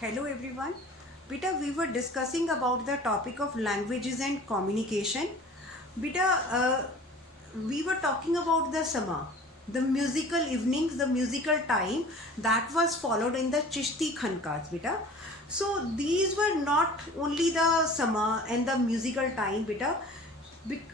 Hello everyone. Beta, we were discussing about the topic of languages and communication. Beta, we were talking about the sama, the musical evenings, the musical time that was followed in the Chishti Khankas. Beta. So these were not only the sama and the musical time. Beta. Bec-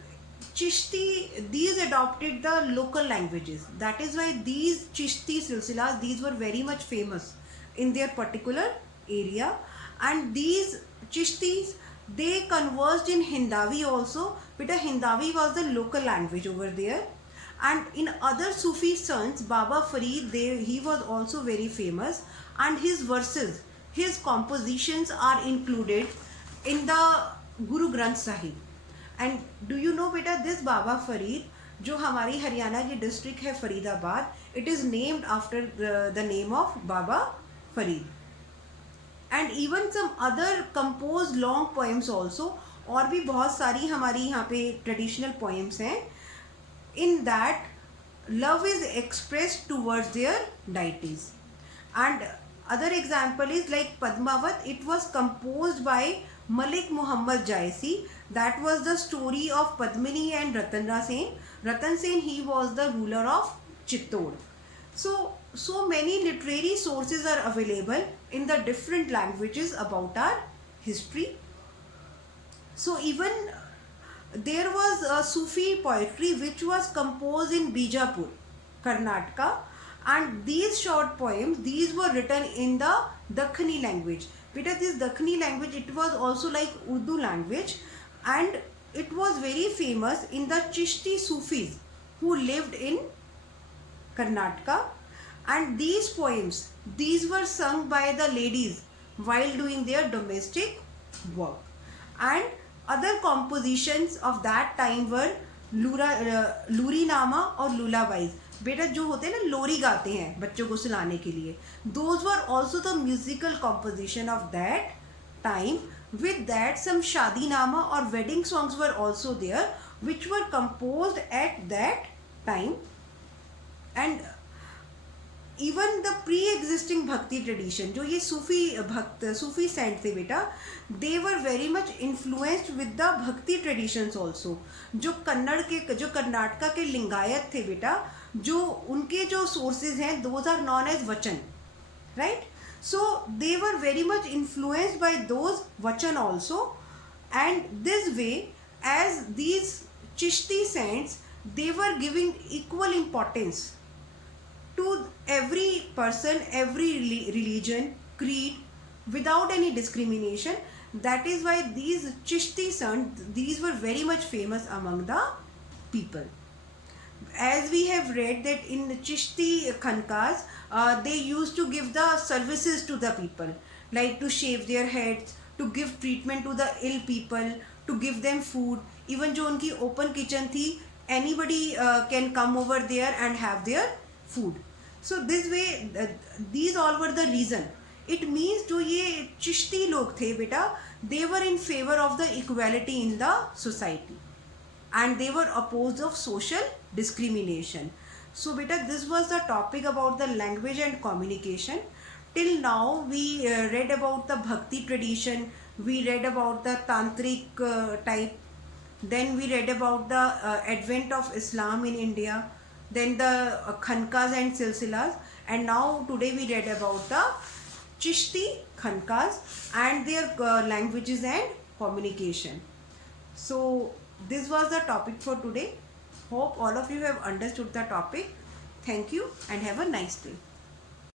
Chishti, these adopted the local languages. That is why these Chishti silsilas, these were very much famous in their particular area. And these Chishtis, they conversed in Hindavi also. But Hindavi was the local language over there. And in other Sufi sons, Baba Farid, he was also very famous. And his verses, his compositions are included in the Guru Granth Sahib. And do you know बेटा this Baba Farid जो हमारी हरियाणा की district है Faridabad, it is named after the name of Baba Farid. And even some other compose long poems also, और भी बहुत सारी हमारी यहाँ पे ट्रेडिशनल पोएम्स हैं. In that love is expressed towards their deities. And other example is like Padmavat. It was composed by Malik Muhammad Jaisi. That was the story of Padmini and Ratan Sen. Ratan Sen, he was the ruler of Chittor. So many literary sources are available in the different languages about our history. So even there was a Sufi poetry which was composed in Bijapur, Karnataka, and these short poems, these were written in the Dakhini language. Because this Dakhini language, it was also like Urdu language, and it was very famous in the Chishti Sufis who lived in Karnataka. And these poems, these were sung by the ladies while doing their domestic work. And other compositions of that time were Lurie नामा और लूलाबाइज. बेटा जो होते हैं ना लोरी गाते हैं बच्चों को सुलाने के लिए, those were also the musical composition of that time. With that, some shadi nama or wedding songs were also there, which were composed at that time. And even the pre-existing bhakti tradition, जो ये Sufi saint थे बेटा, they were very much influenced with the bhakti traditions also. जो कर्नाटका के लिंगायत थे बेटा, जो उनके जो sources हैं, those are known as vachan, right? So they were very much influenced by those vachan also. And this way, as these Chishti saints, they were giving equal importance to every person, every religion, creed, without any discrimination. That is why these Chishti sons, these were very much famous among the people. As we have read that in the Chishti Khankas, they used to give the services to the people, like to shave their heads, to give treatment to the ill people, to give them food. Even जो उनकी open kitchen थी, anybody can come over there and have their food. So this way, these all were the reason. It means जो ये चिश्ती लोग थे बेटा, they were in favor of the equality in the society, and they were opposed of social discrimination. So beta, this was the topic about the language and communication. Till now we read about the bhakti tradition, we read about the tantric type, then we read about the advent of Islam in India, then the Khankas and Silsilas, and now today we read about the Chishti Khankas and their languages and communication. So this was the topic for today. Hope all of you have understood the topic. Thank you and have a nice day.